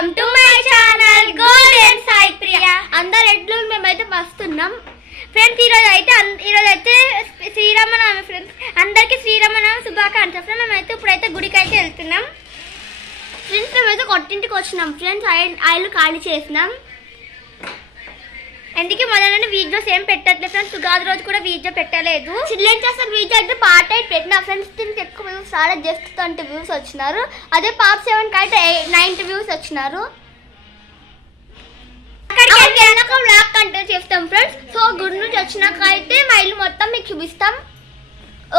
Welcome to my channel golden Sai Priya. అందరు ఎడ్లు మేమైతే వస్తున్నాం ఫ్రెండ్స్. ఈరోజు అయితే శ్రీరామనవమి ఫ్రెండ్స్. అందరికీ శ్రీరామనవమి శుభాకాంక్షలు ఫ్రెండ్స్. మేమైతే ఇప్పుడైతే గుడికి అయితే వెళ్తున్నాం ఫ్రెండ్స్. మేమైతే కొట్టింటికి వచ్చినాం ఫ్రెండ్స్. ఆయిల్ ఖాళీ చేసినాం. అందుకే మొదలైన వీడియోస్ ఏం పెట్టట్లేదు ఫ్రెండ్స్. ఉగాది రోజు కూడా వీడియో పెట్టలేదు. చిల్డ్రన్స్ అసలు వీడియో అయితే పార్ట్ అయితే పెట్టిన ఫ్రెండ్స్. దీనికి ఎక్కువ వ్యూస్ రాలే, జస్ట్ 20 వ్యూస్ వచ్చినారు. అదే పార్ట్ 7 అయితే 90 వ్యూస్ వచ్చినారు. అక్కడికి వెళ్ళాక వ్లాగ్ కంటెంట్ చేస్తాం ఫ్రెండ్స్. సో గుడి నుంచి వచ్చినాక అయితే మా ఇల్లు మొత్తం మీకు చూపిస్తాం.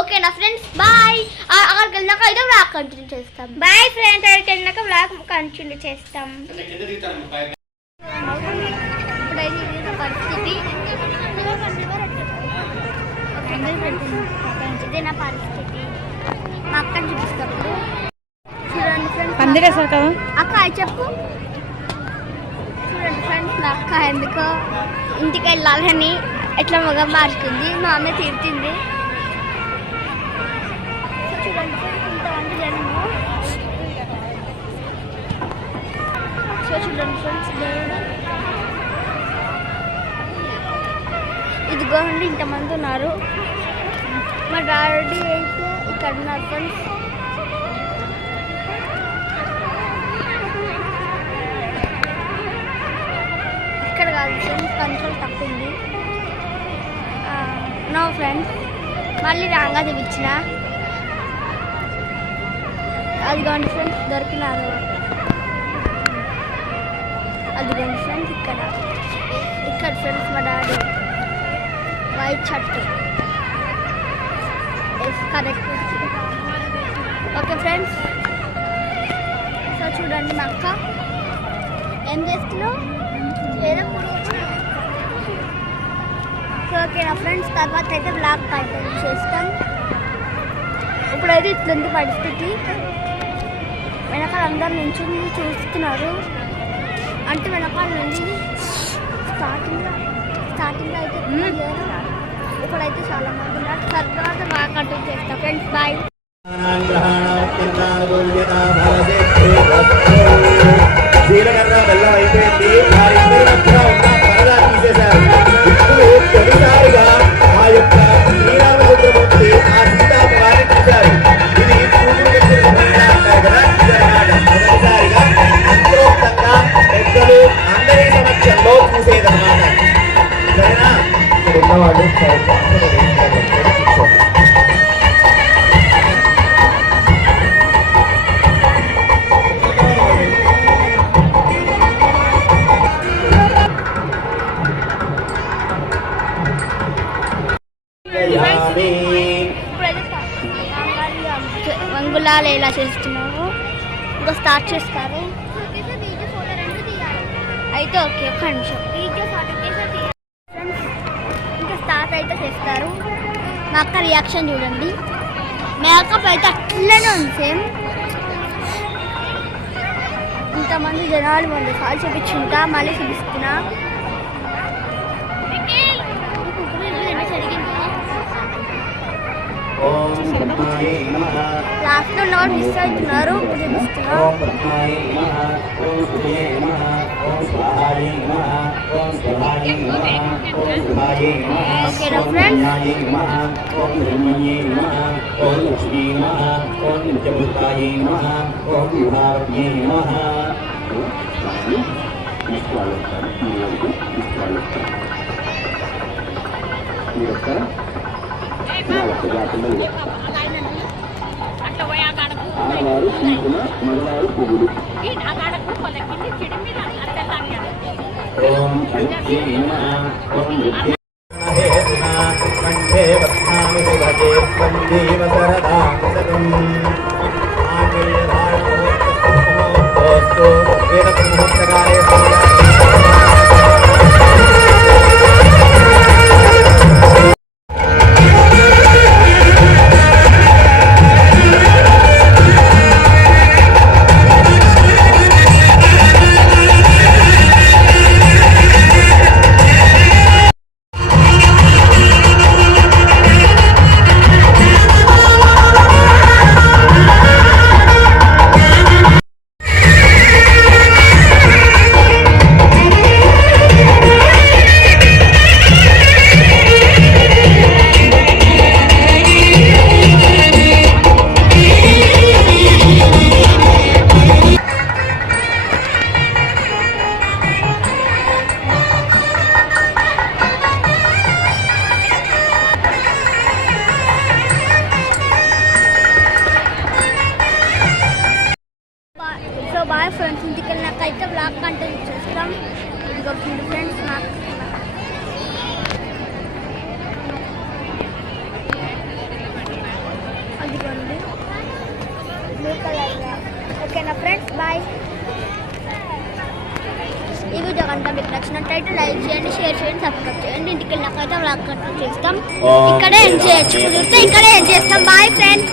ఓకేనా ఫ్రెండ్స్, బాయ్. అక్కడికి వెళ్ళినాక అయితే వ్లాగ్ కంటిన్యూ చేస్తాం. Bye friends. అక్కడికి వెళ్ళినాక వ్లాగ్ కంటిన్యూ చేస్తాం. పరిస్థితి ఇదే నా పరిస్థితి. మా అక్కని చూపిస్తాను. చూడండి ఫ్రెండ్స్, అక్క చెప్పు. చూడండి ఫ్రెండ్స్, మా అక్క ఎందుకో ఇంటికి వెళ్ళాలని ఎట్లా మొగం మారుతుంది. మా అమ్మ తిడుతుంది. చూడండి ఫ్రెండ్స్, ఇంతమంది జనము. సో చూడండి ఫ్రెండ్స్, ఇదిగోండి ఇంతమంది ఉన్నారు. మా డాడీ అయితే ఇక్కడ ఉన్నారు ఫ్రెండ్స్. ఇక్కడ కాదు ఫ్రెండ్స్, కంట్రోల్ తప్పింది. నో ఫ్రెండ్స్, మళ్ళీ రాంగా చూపించిన. అదిగోండి ఫ్రెండ్స్, దొరికినారు. అదిగోండి ఫ్రెండ్స్, ఇక్కడ ఫ్రెండ్స్ మా daddy white shirt. Yes correct. Okay friends. So చూడండి మా అక్క ఏం చేస్తున్నావు. సో ఓకేనా ఫ్రెండ్స్, తర్వాత అయితే బ్లాగ్ కంటిన్యూ చేస్తాం. ఇప్పుడైతే ఇట్లుంది పరిస్థితి. వెనకాల అందరు నుంచి చూస్తున్నారు. అంటే వెనకాల నుంచి స్టార్టింగ్లో అయితే ఇప్పుడైతే చాలా మంది ఉన్నారు. తర్వాత బాగా కంట్రోల్ చేస్తాం ఫ్రెండ్స్. బాయ్. తొలిసారిగా ఆ యొక్క శ్రీరామచంద్రమూర్తి ఆ సీతాపవాన్ని చూశారు. ఇది అంటారు కదా, మొదటిసారిగా అంతరోక్తంగా పెద్దలు అందరి సమక్షంలో చూసేదన్నమాట. సరేనా? ఉన్నవాళ్ళు వంగులాలు ఎలా చేస్తున్నారు, ఇంకా స్టార్ట్ చేస్తారు. అయితే ఓకే, ఒక్క నిమిషం. ఇంకా స్టార్ట్ అయితే చేస్తారు. మా అక్క రియాక్షన్ చూడండి. మేకప్ అయితే అట్లనే ఉంది సేమ్. ఇంతమంది జనాలు 100 సార్లు చూపించుంటా, మళ్ళీ చూపిస్తున్నా. లాస్ట్ లో నోట్ మిస్ అవుతున్నారు. ఓకేనా ఫ్రెండ్స్. ఆడవారు కుంకుమ, మగవారు పువ్వులు. ఓం కంఠే వక్ష్యామి శుభగే వందేవ సరదాం బాయ్ ఫ్రెండ్స్. ఇంటికి వెళ్ళినాకైతే బ్లాగ్ కంటిన్యూ చేస్తాం. ఇదిగో ఫ్రెండ్స్ నాకు అదిగోండి బ్లూ కలర్. ఓకేనా ఫ్రెండ్స్, బాయ్. ఈ వీడియో కనుక మీకు నచ్చినట్లయితే లైక్ చేయండి, షేర్ చేయండి, సబ్స్క్రైబ్ చేయండి. ఇంటికి వెళ్ళినాకైతే బ్లాగ్ కంటిన్యూ చేస్తాం. ఇక్కడే ఎంజాయ్ చేయొచ్చు, కుదిరితే ఇక్కడే ఎంజాయ్ చేస్తాం. Bye friends.